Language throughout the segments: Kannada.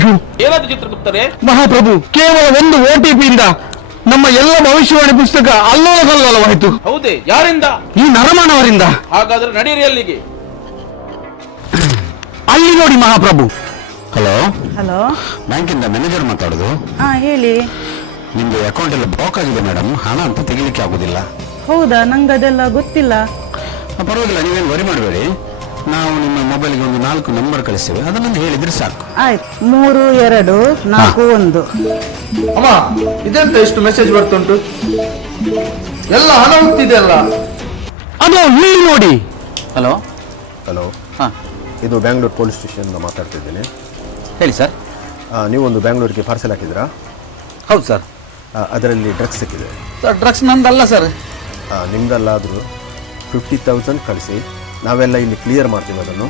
ಅಯ್ಯೋ ಏನಾದ್ರು ಚಿತ್ರಗುಪ್ತರೇ? ಮಹಾಪ್ರಭು ಕೇವಲ ಒಂದು ಓ ಟಿ ಪಿಯಿಂದ ನಮ್ಮ ಎಲ್ಲ ಭವಿಷ್ಯವಾಣಿ ಪುಸ್ತಕ ಅಲ್ಲೋಲ ಕಲ್ಲೋಲವಾಯಿತು ಹೌದೇ ಯಾರಿಂದ? ಈ ನರಮಾನವರಿಂದ. ಹಾಗಾದ್ರೆ ನಡೀರಿ ಅಲ್ಲಿಗೆ. ಅಲ್ಲಿ ನೋಡಿ ಮಹಾಪ್ರಭು. ಹಲೋ? ಹಲೋ? ಬ್ಯಾಂಕಿಂದ ಮ್ಯಾನೇಜರ್ ಮಾತಾಡೋದು? ಹಾ ಹೇಳಿ. ನಿಮ್ದು ಅಕೌಂಟ್ ಎಲ್ಲ ಬ್ಲಾಕ್ ಆಗಿದೆ ಮೇಡಮ್ ಹಣ ಅಂತ ತೆಗಿಲಿಕ್ಕೆ ಆಗುದಿಲ್ಲ. ಹೌದಾ? ನಂಗೆ ಅದೆಲ್ಲ ಗೊತ್ತಿಲ್ಲ. ಆ, ಪರವಾಗಿಲ್ಲ ನೀವೇನು ವರಿ ಮಾಡಬೇಡಿ. ನಾವು ನಿಮ್ಮ ಮೊಬೈಲ್ಗೆ ಒಂದು ನಾಲ್ಕು ನಂಬರ್ ಕಳಿಸ್ತೇವೆ. ಅದನ್ನೊಂದು ಹೇಳಿದ್ರೆ ಸಾಕು. ಆಯ್ತು. ಮೂರು ಎರಡು ನಾಲ್ಕು ಒಂದು. ಅಮ್ಮ ಇದೆಂತ ಇಷ್ಟು ಮೆಸೇಜ್ ಬರ್ತುಂಟು? ಎಲ್ಲ ಹಣ ಹೋಗ್ತಿದೆ ಅಲ್ಲ? ಅದು ನೀವು ನೋಡಿ. ಹಲೋ? ಹಲೋ. ಹಾಂ. ಇದು ಬ್ಯಾಂಗ್ಳೂರ್ ಪೊಲೀಸ್ ಸ್ಟೇಷನ್ ಮಾತಾಡ್ತಿದ್ದೀನಿ ಹೇಳಿ ಸರ್. ಆ, ನೀವು ಒಂದು ಬ್ಯಾಂಗ್ಳೂರಿಗೆ ಪಾರ್ಸೆಲ್ ಹಾಕಿದ್ರಾ? ಹೌದು ಸರ್. ಅದರಲ್ಲಿ ಡ್ರಗ್ಸ್ ಸಿಕ್ಕಿದೆ. ಸರ್ ಡ್ರಗ್ಸ್ ನಂದಲ್ಲ ಸರ್. ಆ, ನಿಮ್ದಲ್ಲಾದರೂ ಫಿಫ್ಟಿ ತೌಸಂಡ್ ಕಳಿಸಿ. ನಾವೆಲ್ಲ ಇಲ್ಲಿ ಕ್ಲಿಯರ್ ಮಾಡ್ತೀವಿ ಅದನ್ನು.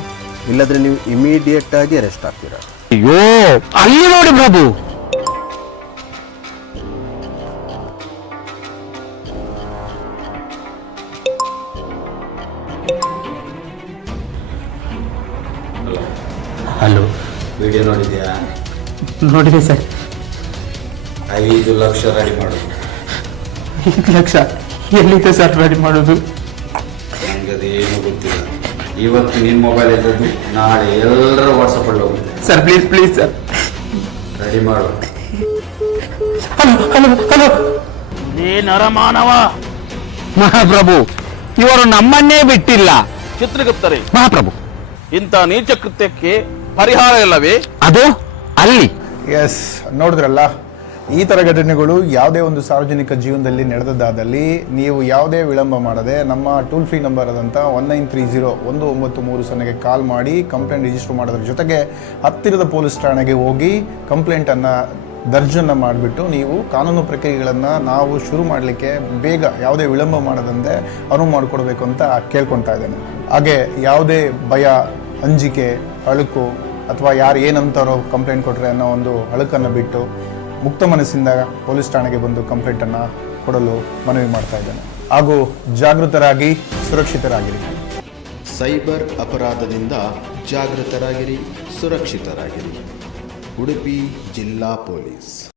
ಇಲ್ಲದ್ರೆ ನೀವು ಇಮಿಡಿಯೇಟ್ ಆಗಿ ಅರೆಸ್ಟ್ ಆಗ್ತೀರಾ. ಅಯ್ಯೋ ಅಲ್ಲಿ ನೋಡಿ ಪ್ರಭು. ಹಲೋ. ವಿಡಿಯೋ ನೋಡಿದ್ಯಾ? ನೋಡಿದೆ ಸರ್. ಐದು ಲಕ್ಷ ರೆಡಿ ಮಾಡೋದು ಐದು ಲಕ್ಷ. ಎಲ್ಲಿದೆ ಸರ್ ರೆಡಿ ಮಾಡೋದು? ನನಗೆ ಅದೇನು ಗೊತ್ತಿಲ್ಲ. ಇವತ್ತು ನಿನ್ನ ಮೊಬೈಲ್ ಇದ್ದದ್ದು ನಾಳೆ ಎಲ್ಲರ ವಾಟ್ಸಪ್ಪಲ್ಲಿ ಹೋಗುತ್ತೆ. Sir please please sir ready ಮಾಡು. ಹಲೋ ಹಲೋ ಹಲೋ ಏ ನರಮಾನವ. ಮಹಾಪ್ರಭು ಇವರು ನಮ್ಮನ್ನೇ ಬಿಟ್ಟಿಲ್ಲ. ಚಿತ್ರಗುಪ್ತರೇ. ಮಹಾಪ್ರಭು. ಇಂಥ ನೀಚ ಕೃತ್ಯಕ್ಕೆ ಪರಿಹಾರ ಇಲ್ಲವೇ? ಅದು ಅಲ್ಲಿ. ಎಸ್ ನೋಡಿದ್ರಲ್ಲ? ಈ ಥರ ಘಟನೆಗಳು ಯಾವುದೇ ಒಂದು ಸಾರ್ವಜನಿಕ ಜೀವನದಲ್ಲಿ ನಡೆದದ್ದಾದಲ್ಲಿ ನೀವು ಯಾವುದೇ ವಿಳಂಬ ಮಾಡದೆ ನಮ್ಮ ಟೋಲ್ ಫ್ರೀ ನಂಬರ್ ಆದಂಥ ಒನ್ ನೈನ್ ತ್ರೀ ಜೀರೋ ಒಂದು ಒಂಬತ್ತು ಮೂರು ಸೊನ್ನೆಗೆ ಕಾಲ್ ಮಾಡಿ ಕಂಪ್ಲೇಂಟ್ ರಿಜಿಸ್ಟರ್ ಮಾಡೋದ್ರ ಜೊತೆಗೆ ಹತ್ತಿರದ ಪೊಲೀಸ್ ಠಾಣೆಗೆ ಹೋಗಿ ಕಂಪ್ಲೇಂಟನ್ನು ದರ್ಜನ್ನು ಮಾಡಿಬಿಟ್ಟು ನೀವು ಕಾನೂನು ಪ್ರಕ್ರಿಯೆಗಳನ್ನು ನಾವು ಶುರು ಮಾಡಲಿಕ್ಕೆ ಬೇಗ ಯಾವುದೇ ವಿಳಂಬ ಮಾಡದಂತೆ ಅನುವು ಮಾಡಿಕೊಡ್ಬೇಕು ಅಂತ ಕೇಳ್ಕೊತಾ ಇದ್ದೇನೆ. ಹಾಗೆ ಯಾವುದೇ ಭಯ, ಅಂಜಿಕೆ, ಅಳುಕು ಅಥವಾ ಯಾರು ಏನಂತಾರೋ ಕಂಪ್ಲೇಂಟ್ ಕೊಟ್ಟರೆ ಅನ್ನೋ ಒಂದು ಅಳುಕನ್ನು ಬಿಟ್ಟು ಮುಕ್ತ ಮನಸ್ಸಿಂದ ಪೊಲೀಸ್ ಠಾಣೆಗೆ ಬಂದು ಕಂಪ್ಲೇಂಟನ್ನು ಕೊಡಲು ಮನವಿ ಮಾಡ್ತಾ ಇದ್ದೇನೆ. ಹಾಗೂ ಜಾಗೃತರಾಗಿ, ಸುರಕ್ಷಿತರಾಗಿರಿ. ಸೈಬರ್ ಅಪರಾಧದಿಂದ ಜಾಗೃತರಾಗಿರಿ, ಸುರಕ್ಷಿತರಾಗಿರಿ. ಉಡುಪಿ ಜಿಲ್ಲಾ ಪೊಲೀಸ್.